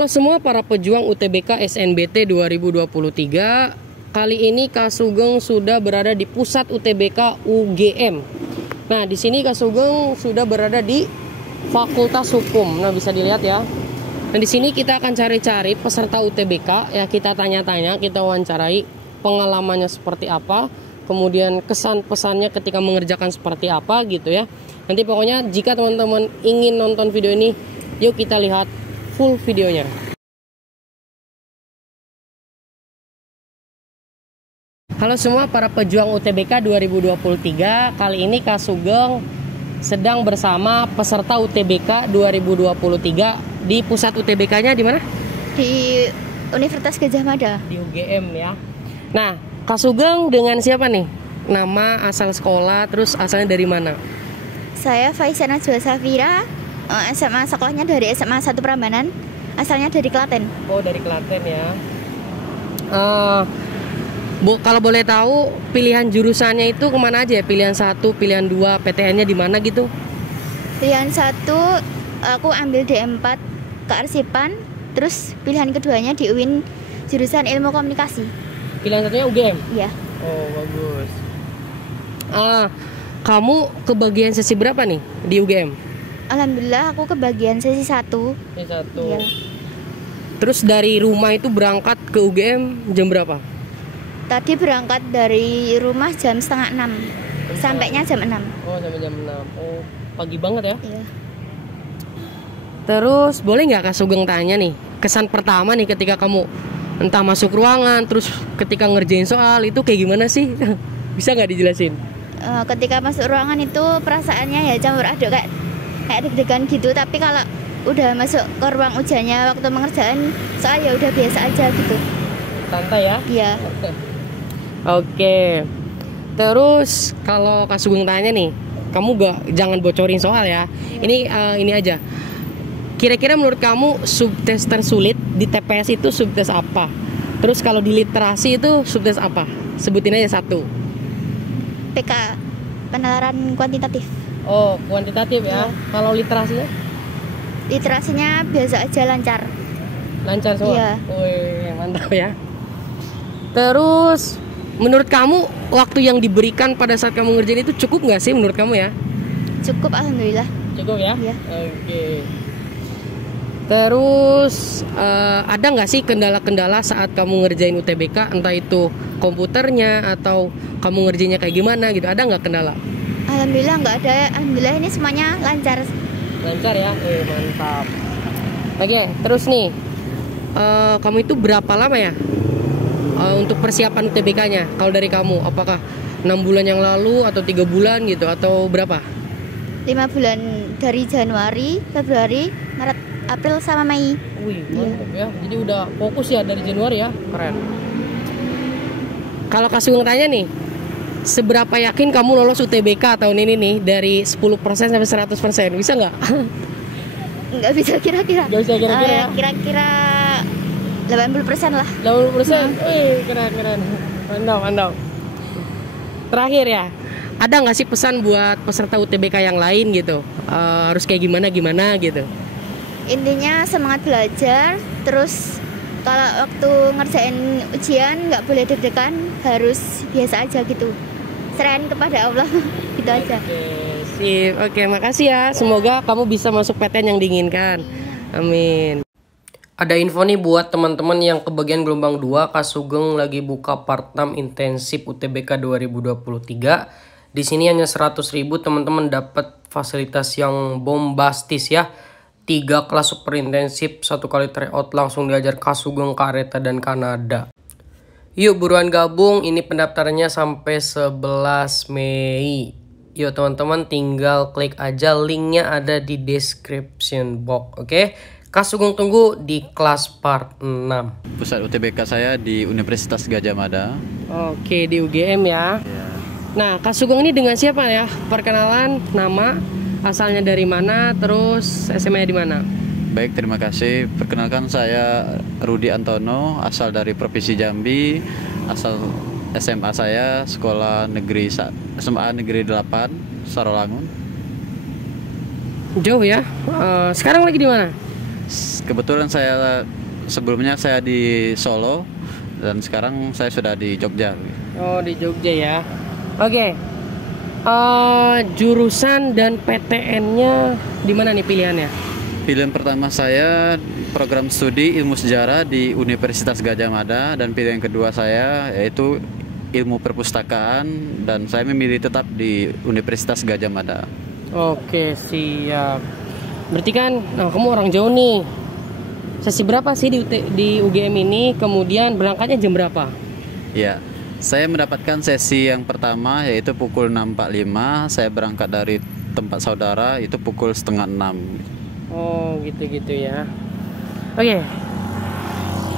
Halo semua para pejuang UTBK SNBT 2023. Kali ini Kak Sugeng sudah berada di pusat UTBK UGM. Nah, di sini Kak Sugeng sudah berada di Fakultas Hukum. Nah, bisa dilihat ya. Dan di sini kita akan cari-cari peserta UTBK, ya kita tanya-tanya, kita wawancarai pengalamannya seperti apa, kemudian kesan pesannya ketika mengerjakan seperti apa gitu ya. Nanti pokoknya jika teman-teman ingin nonton video ini, yuk kita lihat full videonya. Halo semua para pejuang UTBK 2023. Kali ini Kak Sugeng sedang bersama peserta UTBK 2023 di pusat UTBK-nya di mana? Di Universitas Gadjah Mada. Di UGM ya. Nah, Kak Sugeng dengan siapa nih? Nama, asal sekolah, terus asalnya dari mana? Saya Faizah Najwa Safira, SMA sekolahnya dari SMA 1 Prambanan, asalnya dari Klaten. Oh, dari Klaten ya. Bu, kalau boleh tahu pilihan jurusannya itu kemana aja ya? Pilihan 1, pilihan 2, PTN-nya di mana gitu? Pilihan 1 aku ambil D4 kearsipan, terus pilihan keduanya di UIN jurusan Ilmu Komunikasi. Pilihan satunya UGM? Iya. Oh, bagus. Kamu kebagian sesi berapa nih di UGM? Alhamdulillah aku kebagian sesi 1. Sesi 1. Iya. Terus dari rumah itu berangkat ke UGM jam berapa? Tadi berangkat dari rumah jam setengah 6. Sampainya jam 6. Oh, sampai jam 6. Oh, pagi banget ya? Iya. Terus boleh nggak Kak Sugeng tanya nih, kesan pertama nih ketika kamu entah masuk ruangan, terus ketika ngerjain soal itu kayak gimana sih? Bisa nggak dijelasin? Ketika masuk ruangan itu perasaannya ya campur aduk, kayak deg-degan gitu. Tapi kalau udah masuk ke ruang ujiannya waktu mengerjakan soal ya udah biasa aja gitu. Santai ya? Iya. Oke. Terus kalau Kak Sugeng tanya nih, kamu jangan bocorin soal ya. Ini aja. Kira-kira menurut kamu subtes tersulit di TPS itu subtes apa? Terus kalau di literasi itu subtes apa? Sebutin aja satu. PK, penalaran kuantitatif. Oh, kuantitatif ya. Iya. Kalau literasinya? Literasinya biasa aja, lancar. Lancar semua? Iya. Wih, mantap ya. Terus menurut kamu waktu yang diberikan pada saat kamu ngerjain itu cukup nggak sih menurut kamu ya? Cukup, alhamdulillah. Cukup ya? Iya. Oke. Terus ada nggak sih kendala-kendala saat kamu ngerjain UTBK, entah itu komputernya atau kamu ngerjainnya kayak gimana gitu? Ada nggak kendala? Alhamdulillah nggak ada. Alhamdulillah ini semuanya lancar. Lancar ya? Mantap. Oke, terus nih kamu itu berapa lama ya untuk persiapan UTBK-nya? Kalau dari kamu, apakah 6 bulan yang lalu atau 3 bulan gitu atau berapa? 5 bulan dari Januari, Februari, Maret, April sama Mei. Wih, mantap ya. Jadi udah fokus ya dari Januari ya. Keren. Kalau Kak Sugeng tanya nih, seberapa yakin kamu lolos UTBK tahun ini nih dari 10% sampai 100%? Bisa nggak? Nggak bisa kira-kira. Nggak bisa kira-kira ya? Kira-kira 80% lah. 80%? Keren. Mantap. Terakhir ya, ada nggak sih pesan buat peserta UTBK yang lain gitu? Harus kayak gimana gitu? Intinya semangat belajar. Terus kalau waktu ngerjain ujian nggak boleh deg-degan, harus biasa aja gitu, serahin kepada Allah. Gitu aja. Oke, sip. Oke, makasih ya. Semoga kamu bisa masuk PTN yang diinginkan. Amin. Ada info nih buat teman-teman yang kebagian gelombang 2, Kak Sugeng lagi buka part-time intensif UTBK 2023. Di sini hanya 100.000 teman-teman dapat fasilitas yang bombastis ya. 3 kelas super intensif, 1 kali tryout langsung diajar Kak Sugeng, Kareta dan Kanada. Yuk buruan gabung, ini pendaftarannya sampai 11 Mei. Yuk teman-teman tinggal klik aja, linknya ada di description box, oke? Kak Sugeng tunggu di kelas part 6. Pusat UTBK saya di Universitas Gadjah Mada. Oke, di UGM ya. Nah, Kak Sugeng ini dengan siapa ya? Perkenalan, nama, asalnya dari mana, terus SMA-nya di mana? Baik, terima kasih. Perkenalkan saya Rudi Antono, asal dari Provinsi Jambi. Asal SMA saya Sekolah Negeri SMA Negeri 8, Sarolangun. Jauh ya. Sekarang lagi di mana? Kebetulan saya sebelumnya saya di Solo dan sekarang saya sudah di Jogja. Oh, di Jogja ya. Oke. Jurusan dan PTN-nya di mana nih pilihannya? Pilihan pertama saya program studi ilmu sejarah di Universitas Gadjah Mada, dan pilihan kedua saya yaitu ilmu perpustakaan, dan saya memilih tetap di Universitas Gadjah Mada. Oke, siap. Berarti kan kamu orang jauh nih. Sesi berapa sih di UGM ini? Kemudian berangkatnya jam berapa? Ya, saya mendapatkan sesi yang pertama yaitu pukul 6.45. Saya berangkat dari tempat saudara itu pukul setengah 6. Oh, gitu-gitu ya. Oke.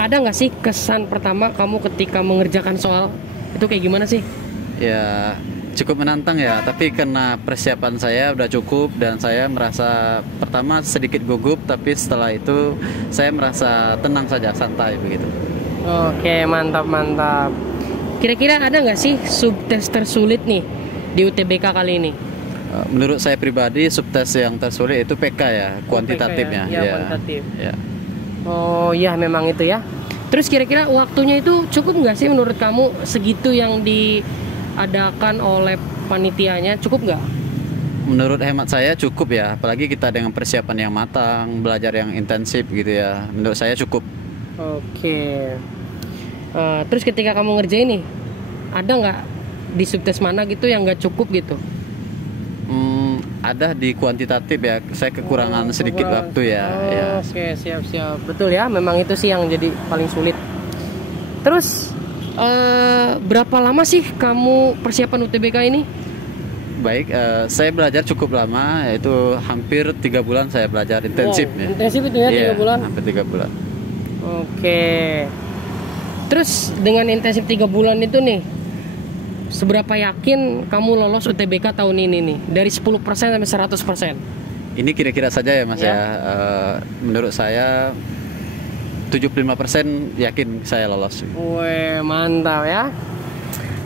Ada nggak sih kesan pertama kamu ketika mengerjakan soal? Itu kayak gimana sih? Ya, cukup menantang ya, tapi karena persiapan saya udah cukup dan saya merasa pertama sedikit gugup, tapi setelah itu saya merasa tenang saja, santai begitu. Oke, mantap. Kira-kira ada nggak sih subtes tersulit nih di UTBK kali ini? Menurut saya pribadi subtes yang tersulit itu PK ya, kuantitatifnya. PK ya, kuantitatif. Ya. Oh ya, memang itu ya. Terus kira-kira waktunya itu cukup nggak sih menurut kamu segitu yang diadakan oleh panitianya, cukup nggak? Menurut hemat saya cukup ya, apalagi kita dengan persiapan yang matang, belajar yang intensif gitu ya. Menurut saya cukup. Oke. Terus ketika kamu ngerjain nih, ada nggak di subtes mana gitu yang nggak cukup gitu? Ada di kuantitatif ya, saya kekurangan sedikit waktu ya. Oke, siap. Betul ya, memang itu sih yang jadi paling sulit. Terus berapa lama sih kamu persiapan UTBK ini? Baik, saya belajar cukup lama, yaitu hampir 3 bulan saya belajar intensif. Ya. Intensif itu ya, 3 bulan? Hampir 3 bulan. Oke. Terus dengan intensif 3 bulan itu nih, seberapa yakin kamu lolos UTBK tahun ini nih? Dari 10% sampai 100%? Ini kira-kira saja ya Mas ya. Menurut saya 75% yakin saya lolos. Wih, mantap ya.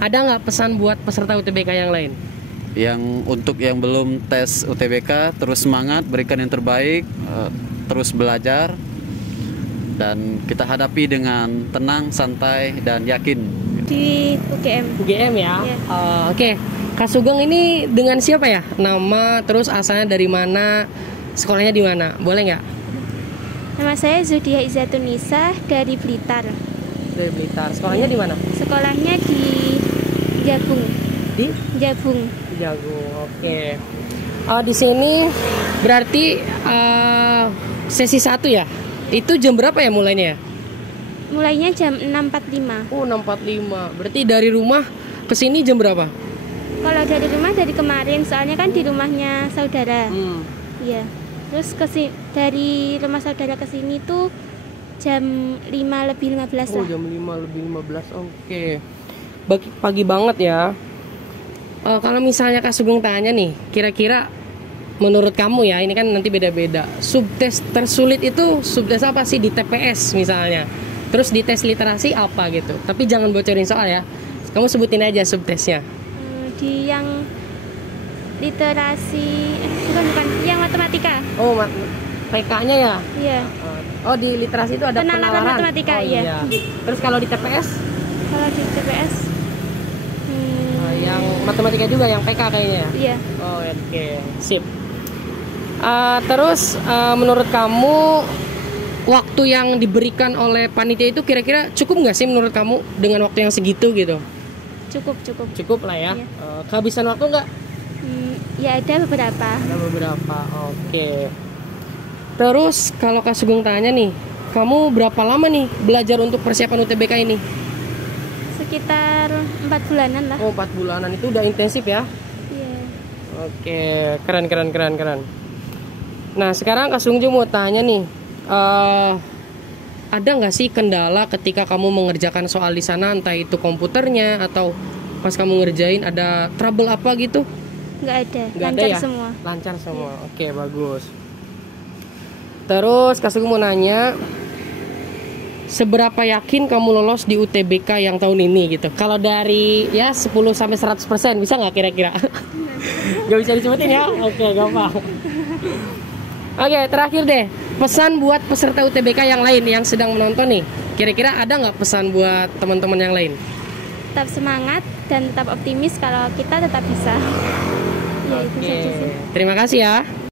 Ada nggak pesan buat peserta UTBK yang lain? Yang untuk yang belum tes UTBK, terus semangat, berikan yang terbaik, terus belajar, dan kita hadapi dengan tenang, santai, dan yakin. Di UGM. UGM ya? Iya. Oke. Kak Sugeng ini dengan siapa ya? Nama, terus asalnya dari mana, sekolahnya di mana? Boleh nggak? Nama saya Zudia Izzatunisa dari Blitar. Dari Blitar. Sekolahnya di mana? Sekolahnya di Jagung. Di Jagung. Jagung. Oke. Di sini berarti sesi 1 ya? Itu jam berapa ya mulainya? Mulainya jam 6.45. Oh, 6.45. Berarti dari rumah ke sini jam berapa? Kalau dari rumah dari kemarin, soalnya kan di rumahnya saudara. Iya. Terus dari rumah saudara ke sini tuh jam 5.15 Oh, lah. jam 5.15. Oke. Pagi banget ya. Kalau misalnya Kak Sugeng tanya nih, kira-kira menurut kamu ya, ini kan nanti beda-beda. Subtes tersulit itu subtes apa sih di TPS misalnya? Terus di tes literasi apa gitu? Tapi jangan bocorin soal ya. Kamu sebutin aja subtesnya. Di yang literasi, bukan, yang matematika. Oh, PK-nya ya? Iya. Oh, di literasi itu ada Penalaran penalaran matematika, iya. Terus kalau di TPS? Kalau di TPS, yang matematika juga, yang PK kayaknya. iya. Oh, oke, sip. Terus menurut kamu waktu yang diberikan oleh panitia itu kira-kira cukup nggak sih menurut kamu dengan waktu yang segitu gitu? Cukup Lah ya. Iya. Kehabisan waktu nggak? Ya ada beberapa. Ada beberapa. Oke. Terus kalau Kak Sugeng tanya nih, kamu berapa lama nih belajar untuk persiapan UTBK ini? Sekitar 4 bulanan lah. Oh, 4 bulanan, itu udah intensif ya? Iya. Oke, keren. Nah, sekarang Kak Sugeng mau tanya nih, ada nggak sih kendala ketika kamu mengerjakan soal di sana, entah itu komputernya atau pas kamu ngerjain ada trouble apa gitu? Nggak ada. Nggak Lancar ada ya? semua. Lancar semua. Oke, bagus. Terus Kak Sugeng mau nanya, seberapa yakin kamu lolos di UTBK yang tahun ini gitu? Kalau dari ya 10 sampai 100% bisa nggak kira-kira? Gak bisa disebutin ya? Oke, gampang. Oke, terakhir deh. pesan buat peserta UTBK yang lain yang sedang menonton nih. Kira-kira ada nggak pesan buat teman-teman yang lain? Tetap semangat dan tetap optimis kalau kita tetap bisa. Ya, itu saja sih. Terima kasih ya.